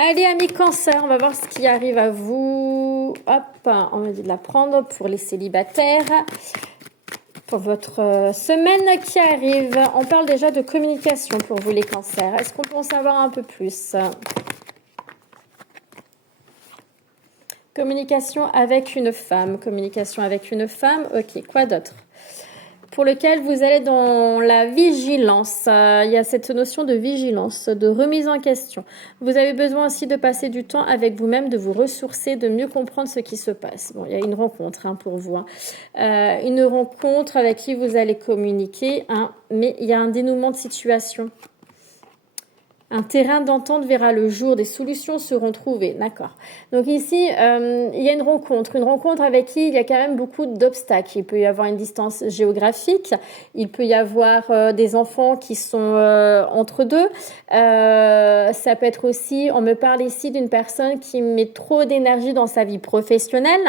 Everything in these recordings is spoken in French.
Allez, amis cancer, on va voir ce qui arrive à vous. Hop, on va dit de la prendre pour les célibataires. Pour votre semaine qui arrive, on parle déjà de communication pour vous les cancers. Est-ce qu'on peut en savoir un peu plus? Communication avec une femme. Communication avec une femme. Ok, quoi d'autre? Pour lequel vous allez dans la vigilance. Il y a cette notion de vigilance, de remise en question. Vous avez besoin aussi de passer du temps avec vous-même, de vous ressourcer, de mieux comprendre ce qui se passe. Bon, il y a une rencontre pour vous. Une rencontre avec qui vous allez communiquer, mais il y a un dénouement de situation. Un terrain d'entente verra le jour, des solutions seront trouvées, d'accord. Donc ici, il y a une rencontre avec qui il y a quand même beaucoup d'obstacles. Il peut y avoir une distance géographique, il peut y avoir des enfants qui sont entre deux. Ça peut être aussi, on me parle ici d'une personne qui met trop d'énergie dans sa vie professionnelle.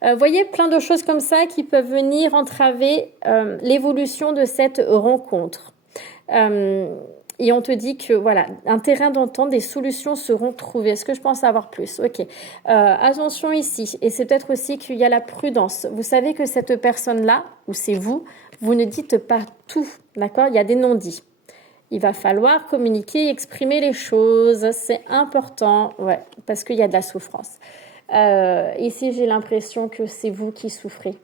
Vous voyez, plein de choses comme ça qui peuvent venir entraver l'évolution de cette rencontre. Et on te dit que, voilà, un terrain d'entente, des solutions seront trouvées. Est-ce que je pense avoir plus? Ok. Attention ici. Et c'est peut-être aussi qu'il y a la prudence. Vous savez que cette personne-là, ou c'est vous, vous ne dites pas tout. D'accord? Il y a des non-dits. Il va falloir communiquer, exprimer les choses. C'est important. Ouais, parce qu'il y a de la souffrance. Ici, j'ai l'impression que c'est vous qui souffrez.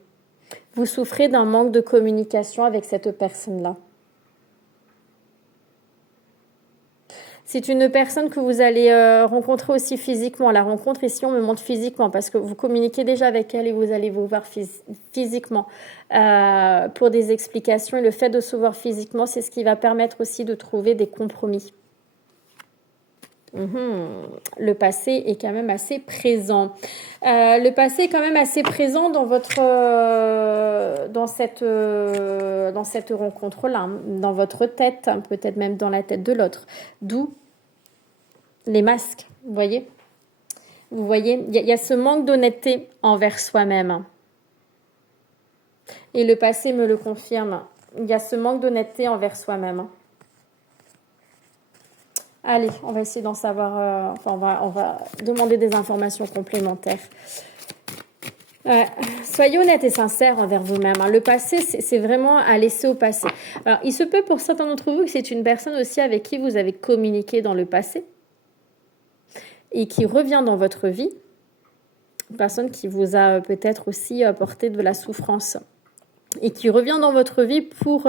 Vous souffrez d'un manque de communication avec cette personne-là. C'est une personne que vous allez rencontrer aussi physiquement. La rencontre ici, on me montre physiquement parce que vous communiquez déjà avec elle et vous allez vous voir physiquement pour des explications. Et le fait de se voir physiquement, c'est ce qui va permettre aussi de trouver des compromis. Le passé est quand même assez présent. Le passé est quand même assez présent dans dans cette rencontre-là, dans votre tête, peut-être même dans la tête de l'autre. D'où les masques, vous voyez. Vous voyez, il y a ce manque d'honnêteté envers soi-même. Et le passé me le confirme. Il y a ce manque d'honnêteté envers soi-même. Allez, on va essayer d'en savoir, on va demander des informations complémentaires. Soyez honnête et sincère envers vous-même. Le passé, c'est vraiment à laisser au passé. Alors, il se peut pour certains d'entre vous que c'est une personne aussi avec qui vous avez communiqué dans le passé et qui revient dans votre vie. Une personne qui vous a peut-être aussi apporté de la souffrance. Et qui revient dans votre vie pour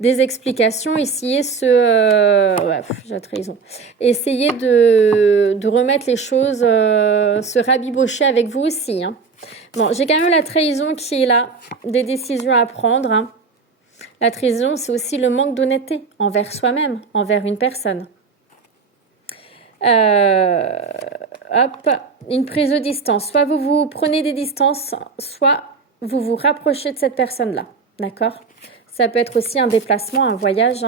des explications, essayer j'ai trahison. Essayer de remettre les choses, se rabibocher avec vous aussi. Bon, j'ai quand même la trahison qui est là, des décisions à prendre. La trahison, c'est aussi le manque d'honnêteté envers soi-même, envers une personne. Une prise de distance. Soit vous vous prenez des distances, soit vous vous rapprochez de cette personne-là, d'accord? Ça peut être aussi un déplacement, un voyage.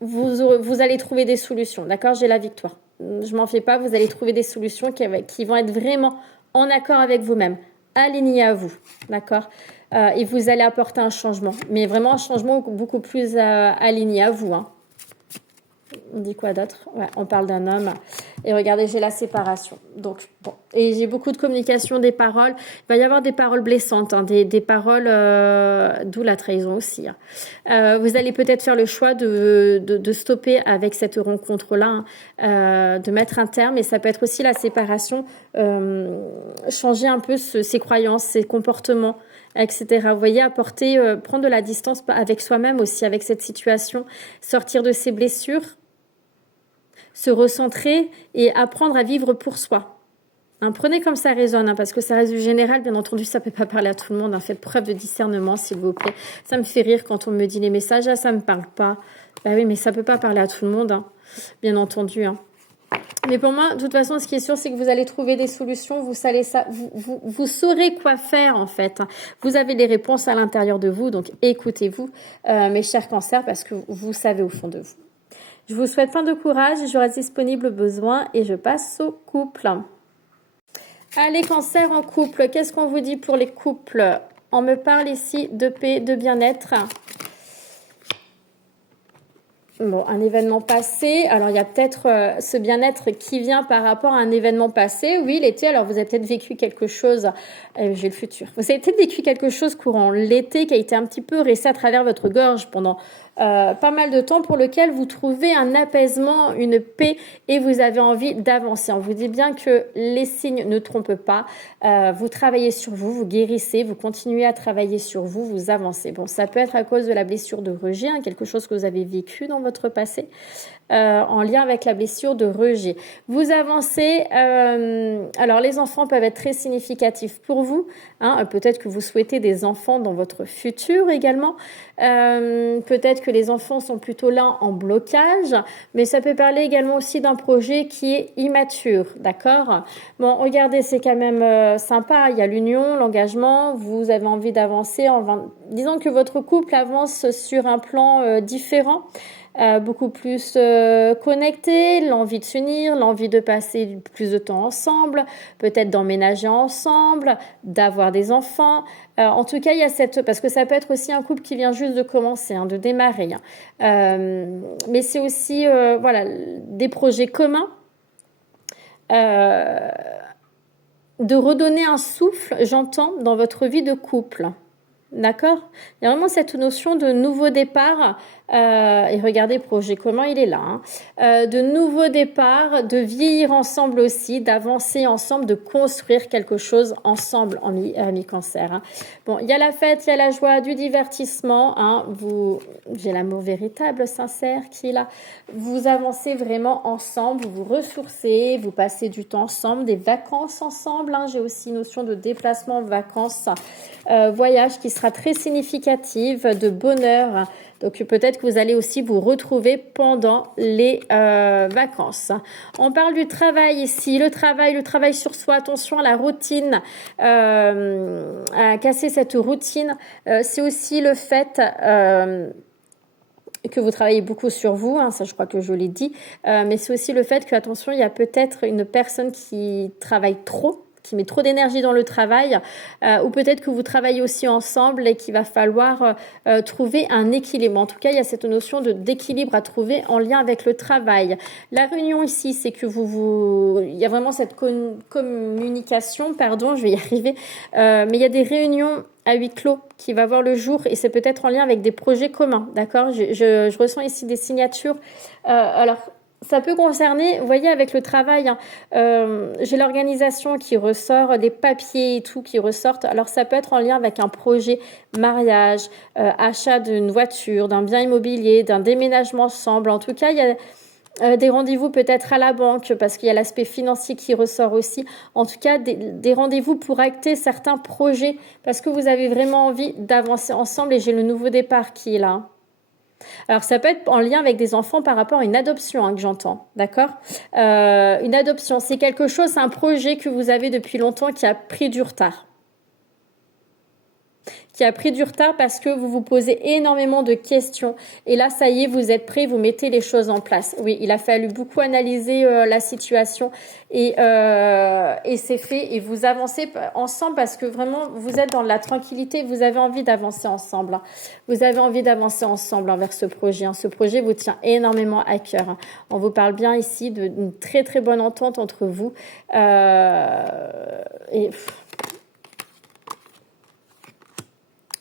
Vous allez trouver des solutions, d'accord? J'ai la victoire. Je m'en fais pas, vous allez trouver des solutions qui vont être vraiment en accord avec vous-même, alignées à vous, d'accord? Et vous allez apporter un changement, mais vraiment un changement beaucoup plus aligné à vous, On dit quoi d'autre? Ouais, on parle d'un homme. Et regardez, j'ai la séparation. Donc, bon. Et j'ai beaucoup de communication des paroles. Il va y avoir des paroles blessantes, des paroles, d'où la trahison aussi. Vous allez peut-être faire le choix de stopper avec cette rencontre-là, de mettre un terme. Et ça peut être aussi la séparation, changer un peu ses croyances, ses comportements, etc. Vous voyez, prendre de la distance avec soi-même aussi, avec cette situation, sortir de ses blessures, se recentrer et apprendre à vivre pour soi. Prenez comme ça résonne, parce que ça reste du général, bien entendu, ça peut pas parler à tout le monde. Faites preuve de discernement, s'il vous plaît. Ça me fait rire quand on me dit les messages, ça me parle pas. Bah oui, mais ça peut pas parler à tout le monde, bien entendu. Mais pour moi, de toute façon, ce qui est sûr, c'est que vous allez trouver des solutions. Vous saurez quoi faire, en fait. Vous avez les réponses à l'intérieur de vous, donc écoutez-vous, mes chers cancers, parce que vous savez au fond de vous. Je vous souhaite plein de courage, je reste disponible au besoin et je passe au couple. Allez, cancer en couple, qu'est-ce qu'on vous dit pour les couples? On me parle ici de paix, de bien-être. Bon, un événement passé. Alors, il y a peut-être ce bien-être qui vient par rapport à un événement passé. Oui, l'été. Alors, vous avez peut-être vécu quelque chose. J'ai le futur. Vous avez peut-être vécu quelque chose courant l'été qui a été un petit peu resté à travers votre gorge pendant pas mal de temps, pour lequel vous trouvez un apaisement, une paix, et vous avez envie d'avancer. On vous dit bien que les signes ne trompent pas. Vous travaillez sur vous, vous guérissez, vous continuez à travailler sur vous, vous avancez. Bon, ça peut être à cause de la blessure de rejet, hein, quelque chose que vous avez vécu dans votre passé. En lien avec la blessure de rejet. Vous avancez, alors les enfants peuvent être très significatifs pour vous, hein, peut-être que vous souhaitez des enfants dans votre futur également, peut-être que les enfants sont plutôt là en blocage, mais ça peut parler également aussi d'un projet qui est immature, d'accord? Bon, regardez, c'est quand même sympa, il y a l'union, l'engagement, vous avez envie d'avancer, disons que votre couple avance sur un plan différent, beaucoup plus connecté, l'envie de s'unir, l'envie de passer plus de temps ensemble, peut-être d'emménager ensemble, d'avoir des enfants. En tout cas, il y a parce que ça peut être aussi un couple qui vient juste de commencer, hein, de démarrer. Hein. Mais c'est aussi voilà, des projets communs. De redonner un souffle, j'entends, dans votre vie de couple. D'accord? Il y a vraiment cette notion de nouveau départ, et regardez, projet commun, il est là, hein, de nouveau départ, de vieillir ensemble aussi, d'avancer ensemble, de construire quelque chose ensemble en mi-cancer. Hein. Bon, il y a la fête, il y a la joie, du divertissement, hein, j'ai l'amour véritable, sincère qui est là. Vous avancez vraiment ensemble, vous vous ressourcez, vous passez du temps ensemble, des vacances ensemble, hein, j'ai aussi une notion de déplacement, vacances, voyage qui sera très significative, de bonheur. Donc peut-être que vous allez aussi vous retrouver pendant les vacances. On parle du travail ici, le travail sur soi, attention à la routine, à casser cette routine. C'est aussi le fait que vous travaillez beaucoup sur vous, hein, ça je crois que je l'ai dit, mais c'est aussi le fait que, attention, il y a peut-être une personne qui travaille trop, qui met trop d'énergie dans le travail, ou peut-être que vous travaillez aussi ensemble et qu'il va falloir trouver un équilibre. En tout cas, il y a cette notion d'équilibre à trouver en lien avec le travail. La réunion ici, c'est que il y a vraiment cette communication, pardon, je vais y arriver, mais il y a des réunions à huis clos qui va voir le jour, et c'est peut-être en lien avec des projets communs, d'accord? Je ressens ici des signatures. Alors, ça peut concerner, vous voyez, avec le travail, hein, j'ai l'organisation qui ressort, des papiers et tout qui ressortent. Alors, ça peut être en lien avec un projet mariage, achat d'une voiture, d'un bien immobilier, d'un déménagement ensemble. En tout cas, il y a des rendez-vous peut-être à la banque, parce qu'il y a l'aspect financier qui ressort aussi. En tout cas, des rendez-vous pour acter certains projets, parce que vous avez vraiment envie d'avancer ensemble, et j'ai le nouveau départ qui est là. Alors, ça peut être en lien avec des enfants par rapport à une adoption, hein, que j'entends, d'accord? Une adoption, c'est quelque chose, c'est un projet que vous avez depuis longtemps qui a pris du retard. Qui a pris du retard parce que vous vous posez énormément de questions. Et là, ça y est, vous êtes prêts, vous mettez les choses en place. Oui, il a fallu beaucoup analyser la situation, et c'est fait. Et vous avancez ensemble parce que vraiment, vous êtes dans la tranquillité, vous avez envie d'avancer ensemble. Hein. Vous avez envie d'avancer ensemble envers ce projet. Hein. Ce projet vous tient énormément à cœur. Hein. On vous parle bien ici d'une très très bonne entente entre vous.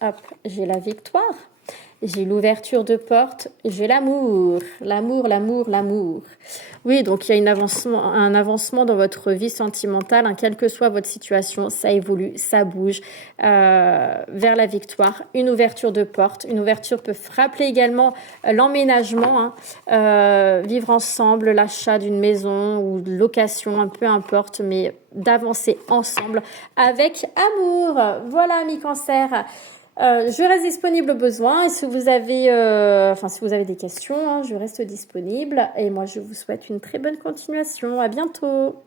Hop, j'ai la victoire, j'ai l'ouverture de porte, j'ai l'amour, l'amour, l'amour, l'amour. Oui, donc il y a un avancement dans votre vie sentimentale, hein, quelle que soit votre situation, ça évolue, ça bouge vers la victoire. Une ouverture de porte, une ouverture peut rappeler également l'emménagement, hein, vivre ensemble, l'achat d'une maison ou de location, un peu importe, mais d'avancer ensemble avec amour. Voilà, amis Cancer. Je reste disponible au besoin, et si vous avez, si vous avez des questions, hein, je reste disponible, et moi je vous souhaite une très bonne continuation. À bientôt.